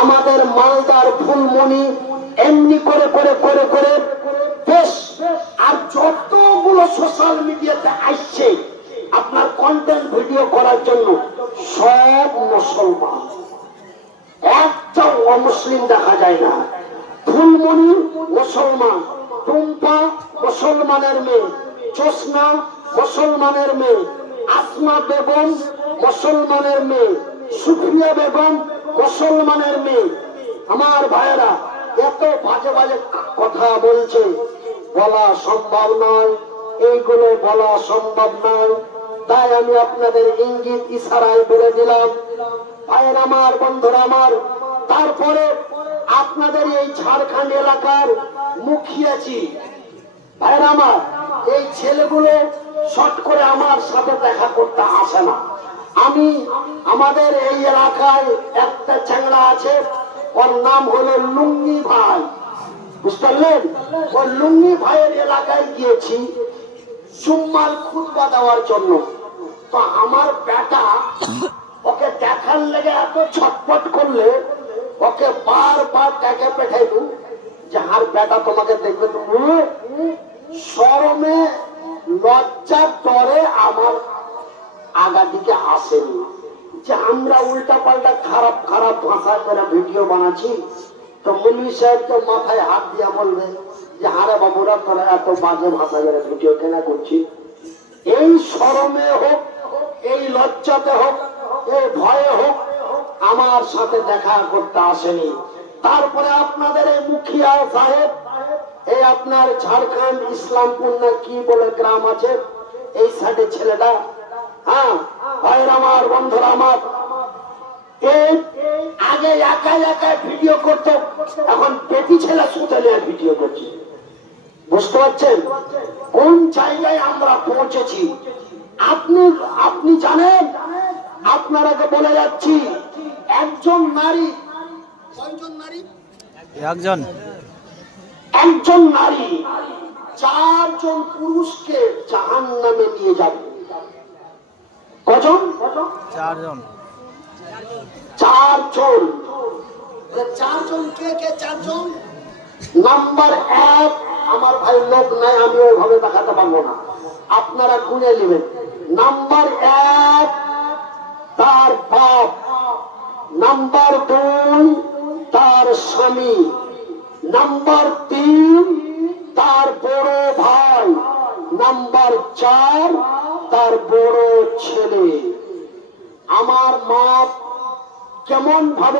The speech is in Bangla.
আমাদের মালদার ফুলমণি এমনি করে করে করে করে বেশ, আর যতগুলো সোশ্যাল মিডিয়াতে আসছে আপনার কন্টেন্ট ভিডিও করার জন্য সব মুসলমান, একটা অমুসলিম দেখা যায় না। ফুলমণি মুসলমান, টুম্পা মুসলমানের মেয়ে, জোসনা মুসলমানের মেয়ে, আসমা বেগম মুসলমানের মেয়ে, সুফিয়া বেগম মুসলমানের মেয়ে। আমার ভাইয়েরা এত বাজে বাজে কথা বলছে, বলা সম্ভব নয়, এইগুলো বলা সম্ভব নয়। তাই আমি আপনাদের ইঙ্গিত ইশারায় বলে দিলাম ভাইয়ের আমার, বন্ধুরা আমার। তারপরে আপনাদের এই ঝাড়খণ্ড এলাকার মুখিয়াছি ভাইয়ের আমার, এই ছেলেগুলো শর্ট করে আমার সাথে দেখা করতে আসে না। আমি আমাদের এই এলাকায় একটা চ্যাংড়া আছে, ওর নাম হলো লুঙ্গি ভাই, বুঝতে পারলেন? ওই লুঙ্গি ভাইয়ের এলাকায় গিয়েছি জুম্মার খুতবা দেওয়ার জন্য। তো আমার বেটা ওকে দেখার লেগে এত ছটপট করলে ওকে বারবার ডেকে পেঠাইল যে আর বেটা তোমাকে দেখবে, তুমি শরমে লজ্জার ডরে আমার আগা দিকে আসেনি যে আমরা উল্টা পাল্টা খারাপ খারাপ ভাষা করে ভিডিও বানাচ্ছি। তো মুন্নি সাহেব তো মাথায় হাত দিয়া বলবে যে আরে বাবুরা তোরা এত বাজে ভাষা করে ভিডিও কেন করছি। এই শরমে হোক, এই লজ্জাতে হোক, এই ভয়ে হোক আমার সাথে দেখা করতে আসেনি। তারপরে আপনাদের এই মুখিয়া সাহেব, এই আপনার ঝাড়খণ্ড ইসলামপুর না কি বলে গ্রাম আছে, এই সাইডে ছেলেটা, হ্যাঁ ভাইয়ের আমার, বন্ধুরা আমার, এই আগে একাই একাই ভিডিও করতো, এখন বেটি ছেলে সুতে নিয়ে ভিডিও করছে। বুঝতে পারছেন কোন জায়গায় আমরা পৌঁছেছি? আপনি জানেন, আপনারাকে বলে যাচ্ছি, একজন নারী, কয়জন নারী? একজন নারী 4 জন পুরুষকে জাহান্নামে নিয়ে যাবে। কজন? 4 জন। 4 জন। 4 জন কে কে? 4 জন। নাম্বার 1, আমার ভাই লোক নাই, আমি ওইভাবে দেখাতে পারবো না, আপনারা গুনে নেবেন। নাম্বার 1 তার বাপ, নাম্বার 2 তার স্বামী, নাম্বার 3 তার বড় ভাই, নাম্বার 4 তার বড় ছেলে। আমার মা কেমন ভাবে